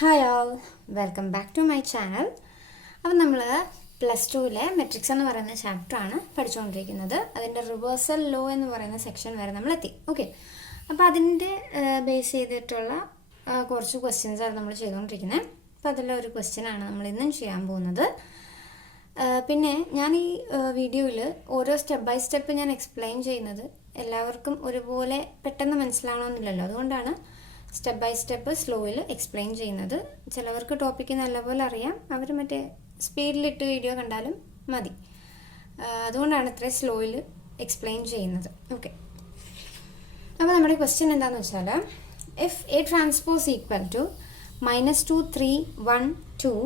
Hi all, welcome back to my channel. അപ്പം നമ്മൾ +2 matrix എന്ന് പറയുന്ന ചാപ്റ്ററാണ് പഠിച്ചുകൊണ്ടിരിക്കുന്നത്. അതിൻ്റെ റിവേഴ്സൽ ലോ എന്ന് പറയുന്ന സെക്ഷൻ വരെ നമ്മളെത്തി. ഓക്കെ, അപ്പോൾ അതിൻ്റെ ബേസ് ചെയ്തിട്ടുള്ള കുറച്ച് ക്വസ്റ്റ്യൻസാണ് നമ്മൾ ചെയ്തുകൊണ്ടിരിക്കുന്നത്. അപ്പോൾ അതിലൊരു ക്വസ്റ്റ്യനാണ് നമ്മൾ ഇന്നും ചെയ്യാൻ പോകുന്നത്. പിന്നെ ഞാൻ ഈ വീഡിയോയിൽ ഓരോ സ്റ്റെപ്പ് ബൈ സ്റ്റെപ്പ് ഞാൻ എക്സ്പ്ലെയിൻ ചെയ്യുന്നത് എല്ലാവർക്കും ഒരുപോലെ പെട്ടെന്ന് മനസ്സിലാവണമെന്നില്ലല്ലോ. അതുകൊണ്ടാണ് സ്റ്റെപ്പ് ബൈ സ്റ്റെപ്പ് സ്ലോയിൽ എക്സ്പ്ലെയിൻ ചെയ്യുന്നത്. ചിലവർക്ക് ടോപ്പിക്ക് നല്ലപോലെ അറിയാം, അവർ മറ്റേ സ്പീഡിലിട്ട് വീഡിയോ കണ്ടാലും മതി. അതുകൊണ്ടാണ് ഇത്രയും സ്ലോയിൽ എക്സ്പ്ലെയിൻ ചെയ്യുന്നത്. ഓക്കെ, അപ്പോൾ നമ്മുടെ ക്വസ്റ്റ്യൻ എന്താണെന്ന് വെച്ചാൽ, if A transpose equal to -2 3 1 2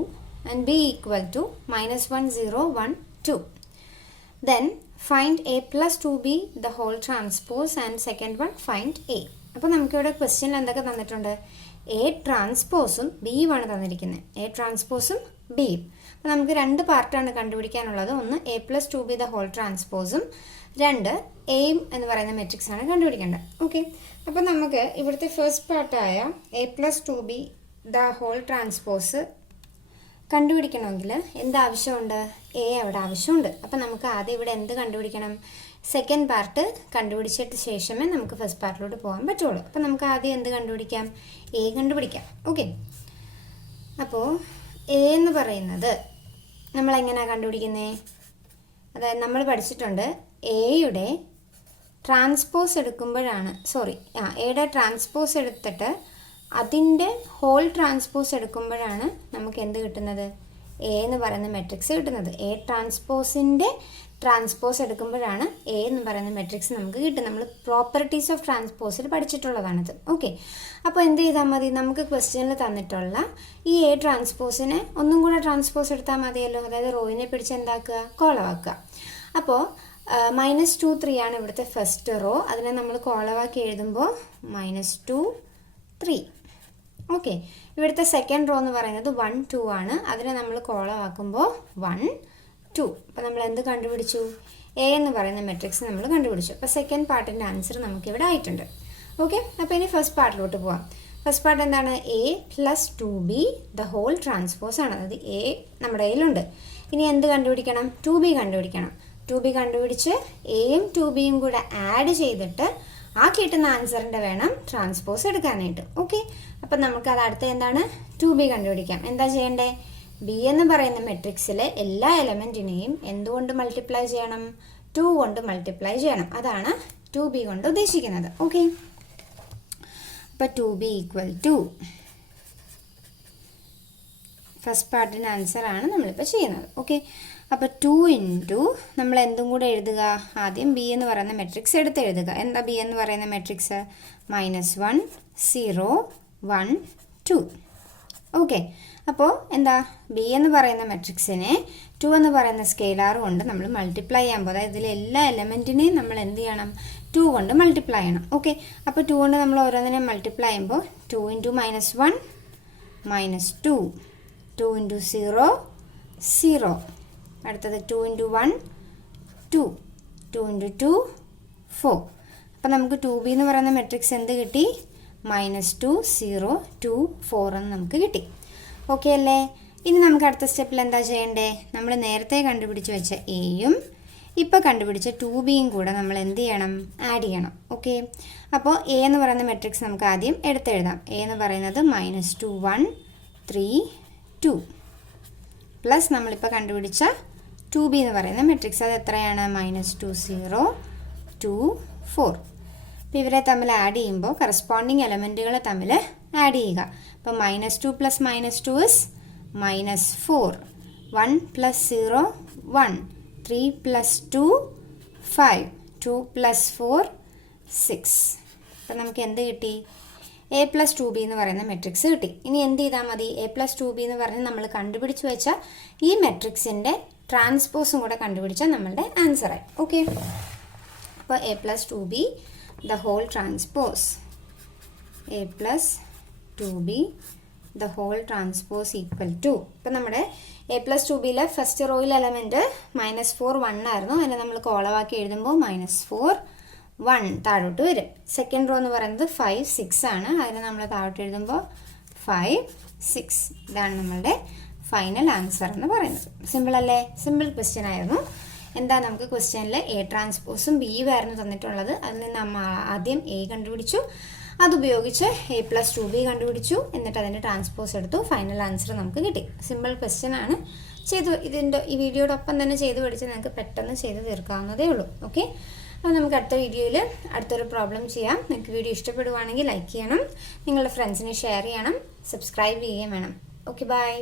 and b equal to -1 0 1 2, then find a plus 2b the whole transpose and second one find a. അപ്പോൾ നമുക്കിവിടെ ക്വസ്റ്റ്യൻ എന്തൊക്കെ തന്നിട്ടുണ്ട്? എ ട്രാൻസ്പോസും ബിയും ആണ് തന്നിരിക്കുന്നത്. എ ട്രാൻസ്പോസും ബിയും. അപ്പോൾ നമുക്ക് രണ്ട് പാർട്ടാണ് കണ്ടുപിടിക്കാനുള്ളത്. ഒന്ന് A plus 2b the whole ട്രാൻസ്പോസും, രണ്ട് എയും എന്ന് പറയുന്ന മെട്രിക്സ് ആണ് കണ്ടുപിടിക്കേണ്ടത്. ഓക്കെ, അപ്പോൾ നമുക്ക് ഇവിടുത്തെ ഫസ്റ്റ് പാർട്ടായ A plus 2b the whole transpose കണ്ടുപിടിക്കണമെങ്കിൽ എന്താവശ്യമുണ്ട്? എ അവിടെ ആവശ്യമുണ്ട്. അപ്പം നമുക്ക് ആദ്യം ഇവിടെ എന്ത് കണ്ടുപിടിക്കണം? സെക്കൻഡ് പാർട്ട് കണ്ടുപിടിച്ചിട്ട് ശേഷമേ നമുക്ക് ഫസ്റ്റ് പാർട്ടിലോട്ട് പോകാൻ പറ്റുള്ളൂ. അപ്പം നമുക്ക് ആദ്യം എന്ത് കണ്ടുപിടിക്കാം? എ കണ്ടുപിടിക്കാം. ഓക്കെ, അപ്പോൾ എ എന്ന് പറയുന്നത് നമ്മളെങ്ങനെയാണ് കണ്ടുപിടിക്കുന്നത്? അതായത് നമ്മൾ പഠിച്ചിട്ടുണ്ട് എയുടെ ട്രാൻസ്പോസ് എടുക്കുമ്പോഴാണ്, എയുടെ ട്രാൻസ്പോസ് എടുത്തിട്ട് അതിൻ്റെ ഹോൾ ട്രാൻസ്പോസ് എടുക്കുമ്പോഴാണ് നമുക്ക് എന്ത് കിട്ടുന്നത്? എ എന്ന് പറയുന്ന മെട്രിക്സ് കിട്ടുന്നത്. എ ട്രാൻസ്പോസിൻ്റെ ട്രാൻസ്പോസ് എടുക്കുമ്പോഴാണ് എ എന്ന് പറയുന്ന മെട്രിക്സ് നമുക്ക് കിട്ടും. നമ്മൾ പ്രോപ്പർട്ടീസ് ഓഫ് ട്രാൻസ്പോസിൽ പഠിച്ചിട്ടുള്ളതാണിത്. ഓക്കെ, അപ്പോൾ എന്ത് ചെയ്താൽ മതി? നമുക്ക് ക്വസ്റ്റ്യനിൽ തന്നിട്ടുള്ള ഈ എ ട്രാൻസ്പോസിനെ ഒന്നും കൂടെ ട്രാൻസ്പോസ് എടുത്താൽ മതിയല്ലോ. അതായത് റോയിനെ പിടിച്ച് എന്താക്കുക? കോളമാക്കുക. അപ്പോൾ -2 3 ആണ് ഇവിടുത്തെ ഫസ്റ്റ് റോ. അതിനെ നമ്മൾ കോളമാക്കി എഴുതുമ്പോൾ -2 3. ഓക്കെ, ഇവിടുത്തെ സെക്കൻഡ് റോ എന്ന് പറയുന്നത് 1 2 ആണ്. അതിനെ നമ്മൾ കോളമാക്കുമ്പോൾ 1 2. അപ്പോൾ നമ്മൾ എന്ത് കണ്ടുപിടിച്ചു? എ എന്ന് പറയുന്ന മെട്രിക്സ് നമ്മൾ കണ്ടുപിടിച്ചു. അപ്പോൾ സെക്കൻഡ് പാർട്ടിൻ്റെ ആൻസർ നമുക്കിവിടെ ആയിട്ടുണ്ട്. ഓക്കെ, അപ്പോൾ ഇനി ഫസ്റ്റ് പാർട്ടിലോട്ട് പോവാം. ഫസ്റ്റ് പാർട്ട് എന്താണ്? A plus 2b the whole transpose ആണ്. അതായത് എ നമ്മുടെ കയ്യിലുണ്ട്. ഇനി എന്ത് കണ്ടുപിടിക്കണം? 2b കണ്ടുപിടിക്കണം. 2b കണ്ടുപിടിച്ച് എയും 2bയും കൂടെ ആഡ് ചെയ്തിട്ട് ആ കിട്ടുന്ന ആൻസറിൻ്റെ വേണം ട്രാൻസ്പോസ് എടുക്കാനായിട്ട്. ഓക്കെ, അപ്പം നമുക്കത് അടുത്ത എന്താണ്? 2b കണ്ടുപിടിക്കാം. എന്താ ചെയ്യണ്ടേ? ബി എന്ന് പറയുന്ന മെട്രിക്സിലെ എല്ലാ എലമെൻറ്റിനെയും എന്തുകൊണ്ട് മൾട്ടിപ്ലൈ ചെയ്യണം? 2 കൊണ്ട് മൾട്ടിപ്ലൈ ചെയ്യണം. അതാണ് 2b കൊണ്ട് ഉദ്ദേശിക്കുന്നത്. ഓക്കെ, അപ്പോൾ 2b ഈക്വൽ ടു ഫസ്റ്റ് പാർട്ടിൻ്റെ ആൻസറാണ് നമ്മളിപ്പോൾ ചെയ്യുന്നത്. ഓക്കെ, അപ്പോൾ 2 ഇൻറ്റു നമ്മൾ എന്തും കൂടെ എഴുതുക? ആദ്യം ബി എന്ന് പറയുന്ന മെട്രിക്സ് എടുത്ത് എഴുതുക. എന്താ ബി എന്ന് പറയുന്ന മെട്രിക്സ്? -1 0 1 2. ഓക്കെ, അപ്പോൾ എന്താ? ബി എന്ന് പറയുന്ന മെട്രിക്സിനെ 2 എന്ന് പറയുന്ന സ്കെയിലാർ കൊണ്ട് നമ്മൾ മൾട്ടിപ്ലൈ ചെയ്യാൻ പോകും. അതായത് ഇതിലെ എല്ലാ എലമെൻറ്റിനെയും നമ്മൾ എന്ത് ചെയ്യണം? 2 കൊണ്ട് മൾട്ടിപ്ലൈ ചെയ്യണം. ഓക്കെ, അപ്പോൾ 2 കൊണ്ട് നമ്മൾ ഓരോന്നിനെയും മൾട്ടിപ്ലൈ ചെയ്യുമ്പോൾ 2 ഇൻറ്റു -1 -2, 2 ഇൻറ്റു 0 0, അടുത്തത് 2 ഇൻറ്റു 1 2, 2 ഇൻറ്റു 2 4. അപ്പം നമുക്ക് 2b എന്ന് പറയുന്ന മെട്രിക്സ് എന്ത് കിട്ടി? -2 0 2 4 എന്ന് നമുക്ക് കിട്ടി. ഓക്കെ അല്ലേ? ഇനി നമുക്ക് അടുത്ത സ്റ്റെപ്പിൽ എന്താ ചെയ്യണ്ടേ? നമ്മൾ നേരത്തെ കണ്ടുപിടിച്ച് വെച്ച എയും ഇപ്പോൾ കണ്ടുപിടിച്ച 2bയും കൂടെ നമ്മൾ എന്ത് ചെയ്യണം? ആഡ് ചെയ്യണം. ഓക്കെ, അപ്പോൾ എ എന്ന് പറയുന്ന മെട്രിക്സ് നമുക്ക് ആദ്യം എടുത്തെഴുതാം. എ എന്ന് പറയുന്നത് -2 1 3 2 പ്ലസ് നമ്മളിപ്പോൾ കണ്ടുപിടിച്ച 2b എന്ന് പറയുന്ന മെട്രിക്സ്. അത് എത്രയാണ്? -2 0 2 4. അപ്പോൾ ഇവരെ തമ്മിൽ ആഡ് ചെയ്യുമ്പോൾ കറസ്പോണ്ടിങ് എലമെൻറ്റുകൾ തമ്മിൽ ആഡ് ചെയ്യുക. അപ്പോൾ -2 + -2 is -4, 1 + 0 1, 3 + 2 5, 2 + 4 6. അപ്പോൾ നമുക്ക് എന്ത് കിട്ടി? എ പ്ലസ് 2b എന്ന് പറയുന്ന മെട്രിക്സ് കിട്ടി. ഇനി എന്ത് ചെയ്താൽ മതി? എ പ്ലസ് 2b എന്ന് പറഞ്ഞ് നമ്മൾ കണ്ടുപിടിച്ച് വെച്ച ഈ മെട്രിക്സിൻ്റെ ട്രാൻസ്പോസും കൂടെ കണ്ടുപിടിച്ചാൽ നമ്മളുടെ ആൻസറായി. ഓക്കെ, അപ്പോൾ A plus 2b the whole transpose, A plus 2b the whole transpose equal to, ഇപ്പം നമ്മുടെ എ പ്ലസ് 2bയിലെ ഫസ്റ്റ് റോയിൽ എലമെൻറ്റ് -4 1 ആയിരുന്നു. അതിനെ നമ്മൾ കോളമാക്കി എഴുതുമ്പോൾ -4 1 താഴോട്ട് വരും. സെക്കൻഡ് റോ എന്ന് പറയുന്നത് 5 6 ആണ്. അതിനെ നമ്മൾ താഴോട്ട് എഴുതുമ്പോൾ 5 6. ഇതാണ് നമ്മളുടെ ഫൈനൽ ആൻസർ എന്ന് പറയുന്നത്. സിമ്പിൾ അല്ലേ? സിമ്പിൾ ക്വസ്റ്റ്യൻ ആയിരുന്നു. എന്താ നമുക്ക് ക്വസ്റ്റ്യനിൽ എ ട്രാൻസ്പോസും ബി ആയിരുന്നു തന്നിട്ടുള്ളത്. അതിൽ നിന്ന് നമ്മൾ ആദ്യം എ കണ്ടുപിടിച്ചു, അതുപയോഗിച്ച് A+2B കണ്ടുപിടിച്ചു, എന്നിട്ട് അതിൻ്റെ ട്രാൻസ്പോസ് എടുത്തു. ഫൈനൽ ആൻസർ നമുക്ക് കിട്ടി. സിമ്പിൾ ക്വസ്റ്റ്യൻ ആണ്. ഈ വീഡിയോടൊപ്പം തന്നെ ചെയ്ത് പഠിച്ച് നിങ്ങൾക്ക് പെട്ടെന്ന് ചെയ്ത് തീർക്കാവുന്നതേ ഉള്ളൂ. ഓക്കെ, അപ്പോൾ നമുക്ക് അടുത്ത വീഡിയോയിൽ അടുത്തൊരു പ്രോബ്ലം ചെയ്യാം. നിങ്ങൾക്ക് വീഡിയോ ഇഷ്ടപ്പെടുവാണെങ്കിൽ ലൈക്ക് ചെയ്യണം, നിങ്ങളുടെ ഫ്രണ്ട്സിന് ഷെയർ ചെയ്യണം, സബ്സ്ക്രൈബ് ചെയ്യുകയും വേണം. Okay, by.